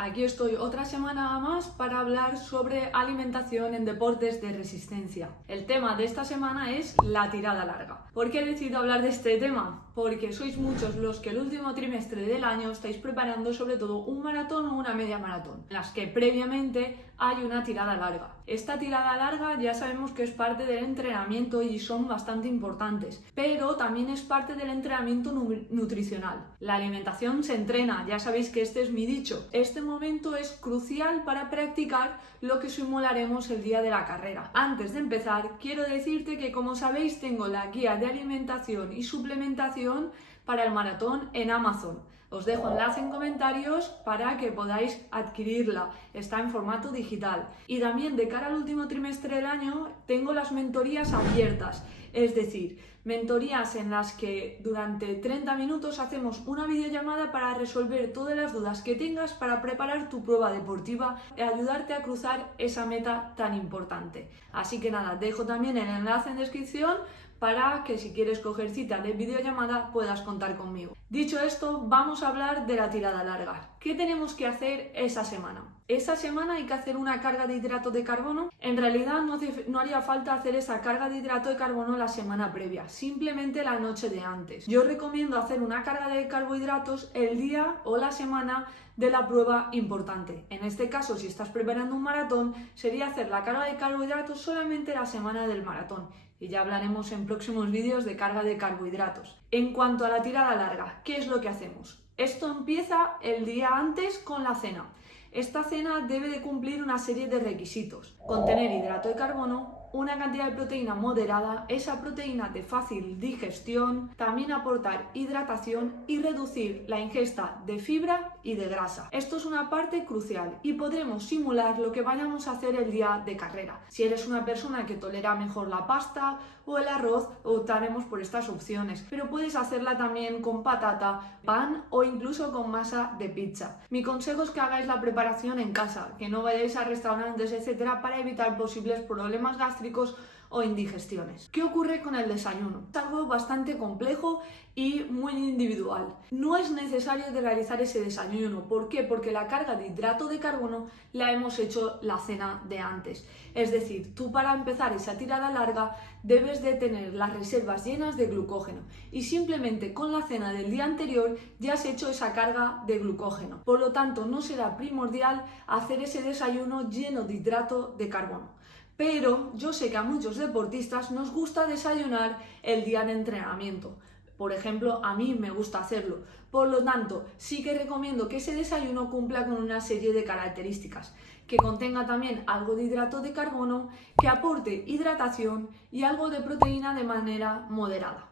Aquí estoy otra semana más para hablar sobre alimentación en deportes de resistencia. El tema de esta semana es la tirada larga. ¿Por qué he decidido hablar de este tema? Porque sois muchos los que el último trimestre del año estáis preparando sobre todo un maratón o una media maratón, en las que previamente hay una tirada larga. Esta tirada larga ya sabemos que es parte del entrenamiento y son bastante importantes, pero también es parte del entrenamiento nutricional. La alimentación se entrena, ya sabéis que este es mi dicho. Este momento es crucial para practicar lo que simularemos el día de la carrera. Antes de empezar, quiero decirte que, como sabéis, tengo la guía de alimentación y suplementación para el maratón en Amazon. Os dejo enlace en comentarios para que podáis adquirirla. Está en formato digital. Y también de cara al último trimestre del año tengo las mentorías abiertas. Es decir, mentorías en las que durante 30 minutos hacemos una videollamada para resolver todas las dudas que tengas para preparar tu prueba deportiva y ayudarte a cruzar esa meta tan importante. Así que nada, dejo también el enlace en descripción para que si quieres coger cita de videollamada puedas contar conmigo. Dicho esto, vamos a hablar de la tirada larga. ¿Qué tenemos que hacer esa semana? Esa semana hay que hacer una carga de hidrato de carbono. En realidad no haría falta hacer esa carga de hidrato de carbono la semana previa, simplemente la noche de antes. Yo recomiendo hacer una carga de carbohidratos el día o la semana de la prueba importante. En este caso, si estás preparando un maratón, sería hacer la carga de carbohidratos solamente la semana del maratón. Y ya hablaremos en próximos vídeos de carga de carbohidratos. En cuanto a la tirada larga, ¿qué es lo que hacemos? Esto empieza el día antes con la cena. Esta cena debe de cumplir una serie de requisitos: contener hidrato de carbono, una cantidad de proteína moderada, esa proteína de fácil digestión, también aportar hidratación y reducir la ingesta de fibra y de grasa. Esto es una parte crucial y podremos simular lo que vayamos a hacer el día de carrera. Si eres una persona que tolera mejor la pasta o el arroz, optaremos por estas opciones, pero puedes hacerla también con patata, pan o incluso con masa de pizza. Mi consejo es que hagáis la preparación en casa, que no vayáis a restaurantes, etcétera, para evitar posibles problemas gástricos o indigestiones. ¿Qué ocurre con el desayuno? Es algo bastante complejo y muy individual. No es necesario de realizar ese desayuno. ¿Por qué? Porque la carga de hidrato de carbono la hemos hecho la cena de antes. Es decir, tú para empezar esa tirada larga debes de tener las reservas llenas de glucógeno y simplemente con la cena del día anterior ya has hecho esa carga de glucógeno. Por lo tanto, no será primordial hacer ese desayuno lleno de hidrato de carbono. Pero yo sé que a muchos deportistas nos gusta desayunar el día de entrenamiento. Por ejemplo, a mí me gusta hacerlo. Por lo tanto, sí que recomiendo que ese desayuno cumpla con una serie de características, que contenga también algo de hidrato de carbono, que aporte hidratación y algo de proteína de manera moderada.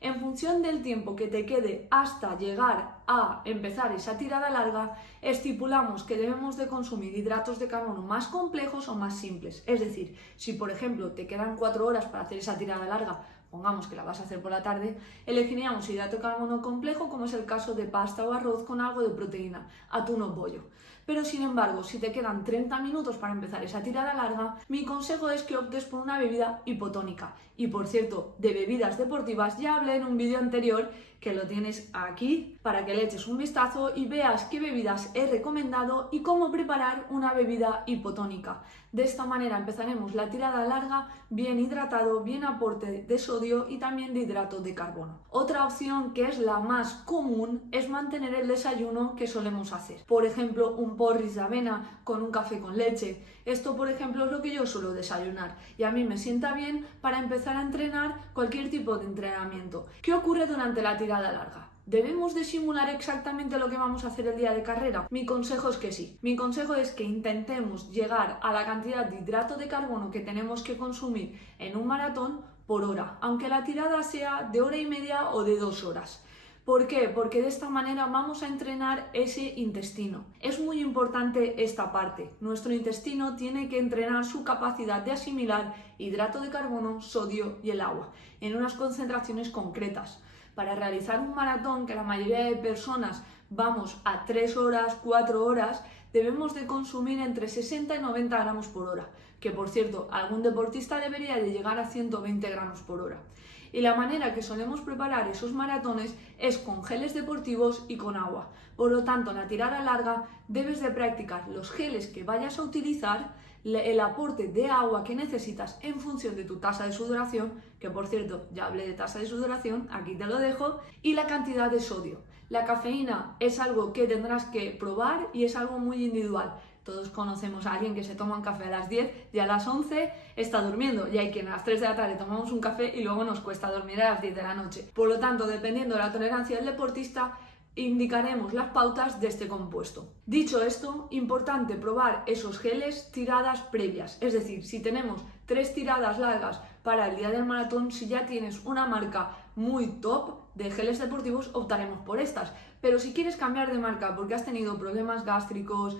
En función del tiempo que te quede hasta llegar a empezar esa tirada larga, estipulamos que debemos de consumir hidratos de carbono más complejos o más simples. Es decir, si por ejemplo te quedan 4 horas para hacer esa tirada larga, pongamos que la vas a hacer por la tarde, elegiríamos hidrato de carbono complejo, como es el caso de pasta o arroz con algo de proteína, atún o pollo. Pero sin embargo, si te quedan 30 minutos para empezar esa tirada larga, mi consejo es que optes por una bebida hipotónica. Y por cierto, de bebidas deportivas ya hablé en un vídeo anterior, que lo tienes aquí para que le eches un vistazo y veas qué bebidas he recomendado y cómo preparar una bebida hipotónica. De esta manera empezaremos la tirada larga bien hidratado, bien aporte de sodio y también de hidrato de carbono. Otra opción, que es la más común, es mantener el desayuno que solemos hacer. Por ejemplo, un porridge de avena con un café con leche. Esto, por ejemplo, es lo que yo suelo desayunar y a mí me sienta bien para empezar a entrenar cualquier tipo de entrenamiento. ¿Qué ocurre durante la tirada larga? ¿Debemos de simular exactamente lo que vamos a hacer el día de carrera? Mi consejo es que sí. Mi consejo es que intentemos llegar a la cantidad de hidrato de carbono que tenemos que consumir en un maratón por hora, aunque la tirada sea de 1 hora y media o de 2 horas. ¿Por qué? Porque de esta manera vamos a entrenar ese intestino. Es muy importante esta parte. Nuestro intestino tiene que entrenar su capacidad de asimilar hidrato de carbono, sodio y el agua en unas concentraciones concretas. Para realizar un maratón, que la mayoría de personas vamos a 3 horas, 4 horas, debemos de consumir entre 60 y 90 gramos por hora, que por cierto, algún deportista debería de llegar a 120 gramos por hora. Y la manera que solemos preparar esos maratones es con geles deportivos y con agua. Por lo tanto, en la tirada larga debes de practicar los geles que vayas a utilizar, el aporte de agua que necesitas en función de tu tasa de sudoración, que por cierto ya hablé de tasa de sudoración, aquí te lo dejo, y la cantidad de sodio. La cafeína es algo que tendrás que probar y es algo muy individual. Todos conocemos a alguien que se toma un café a las 10 y a las 11 está durmiendo, y hay quien a las 3 de la tarde tomamos un café y luego nos cuesta dormir a las 10 de la noche. Por lo tanto, dependiendo de la tolerancia del deportista, indicaremos las pautas de este compuesto. Dicho esto, importante probar esos geles tiradas previas, es decir, si tenemos 3 tiradas largas para el día del maratón, si ya tienes una marca muy top de geles deportivos, optaremos por estas. Pero si quieres cambiar de marca porque has tenido problemas gástricos,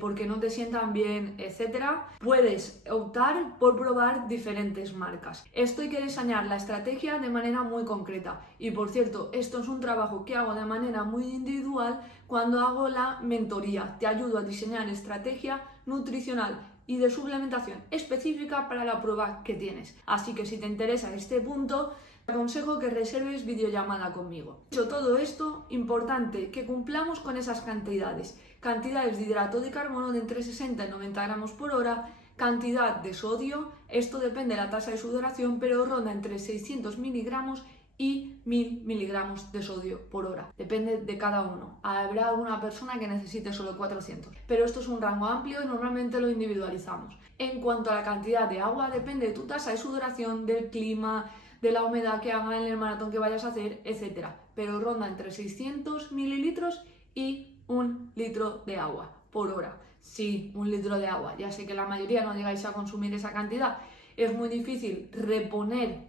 porque no te sientan bien, etcétera, puedes optar por probar diferentes marcas. Esto hay que diseñar la estrategia de manera muy concreta. Y por cierto, esto es un trabajo que hago de manera muy individual cuando hago la mentoría. Te ayudo a diseñar estrategia nutricional y de suplementación específica para la prueba que tienes. Así que si te interesa este punto, te aconsejo que reserves videollamada conmigo. Dicho todo esto, importante que cumplamos con esas cantidades. Cantidades de hidrato de carbono de entre 60 y 90 gramos por hora, cantidad de sodio, esto depende de la tasa de sudoración, pero ronda entre 600 miligramos y 1000 miligramos de sodio por hora. Depende de cada uno. Habrá alguna persona que necesite solo 400. Pero esto es un rango amplio y normalmente lo individualizamos. En cuanto a la cantidad de agua, depende de tu tasa de sudoración, del clima, de la humedad que haga en el maratón que vayas a hacer, etc. Pero ronda entre 600 mililitros y 1 litro de agua por hora. Sí, 1 litro de agua. Ya sé que la mayoría no llegáis a consumir esa cantidad. Es muy difícil reponer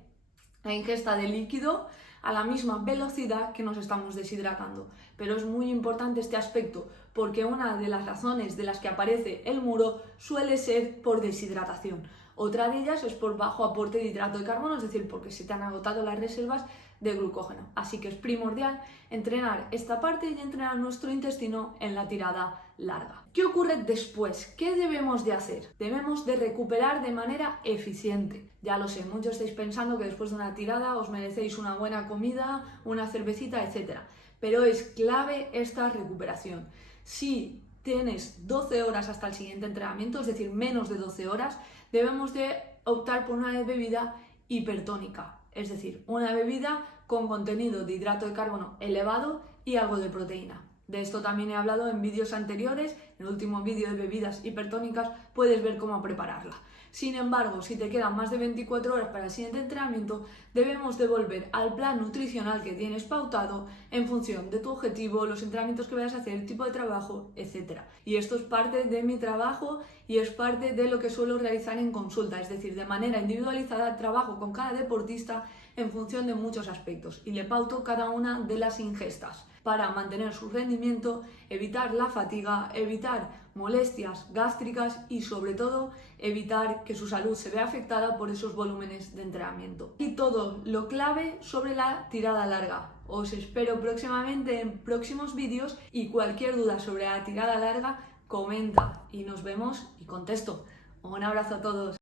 la ingesta de líquido a la misma velocidad que nos estamos deshidratando. Pero es muy importante este aspecto porque una de las razones de las que aparece el muro suele ser por deshidratación. Otra de ellas es por bajo aporte de hidrato de carbono, es decir, porque se te han agotado las reservas de glucógeno. Así que es primordial entrenar esta parte y entrenar nuestro intestino en la tirada larga. ¿Qué ocurre después? ¿Qué debemos de hacer? Debemos de recuperar de manera eficiente. Ya lo sé, muchos estáis pensando que después de una tirada os merecéis una buena comida, una cervecita, etc. Pero es clave esta recuperación. Si tienes 12 horas hasta el siguiente entrenamiento, es decir, menos de 12 horas, debemos de optar por una bebida hipertónica, es decir, una bebida con contenido de hidrato de carbono elevado y algo de proteína. De esto también he hablado en vídeos anteriores, en el último vídeo de bebidas hipertónicas puedes ver cómo prepararla. Sin embargo, si te quedan más de 24 horas para el siguiente entrenamiento, debemos de volver al plan nutricional que tienes pautado en función de tu objetivo, los entrenamientos que vayas a hacer, el tipo de trabajo, etc. Y esto es parte de mi trabajo y es parte de lo que suelo realizar en consulta, es decir, de manera individualizada trabajo con cada deportista en función de muchos aspectos y le pauto cada una de las ingestas para mantener su rendimiento, evitar la fatiga, evitar molestias gástricas y sobre todo evitar que su salud se vea afectada por esos volúmenes de entrenamiento. Y todo lo clave sobre la tirada larga. Os espero próximamente en próximos vídeos y cualquier duda sobre la tirada larga comenta y nos vemos y contesto. Un abrazo a todos.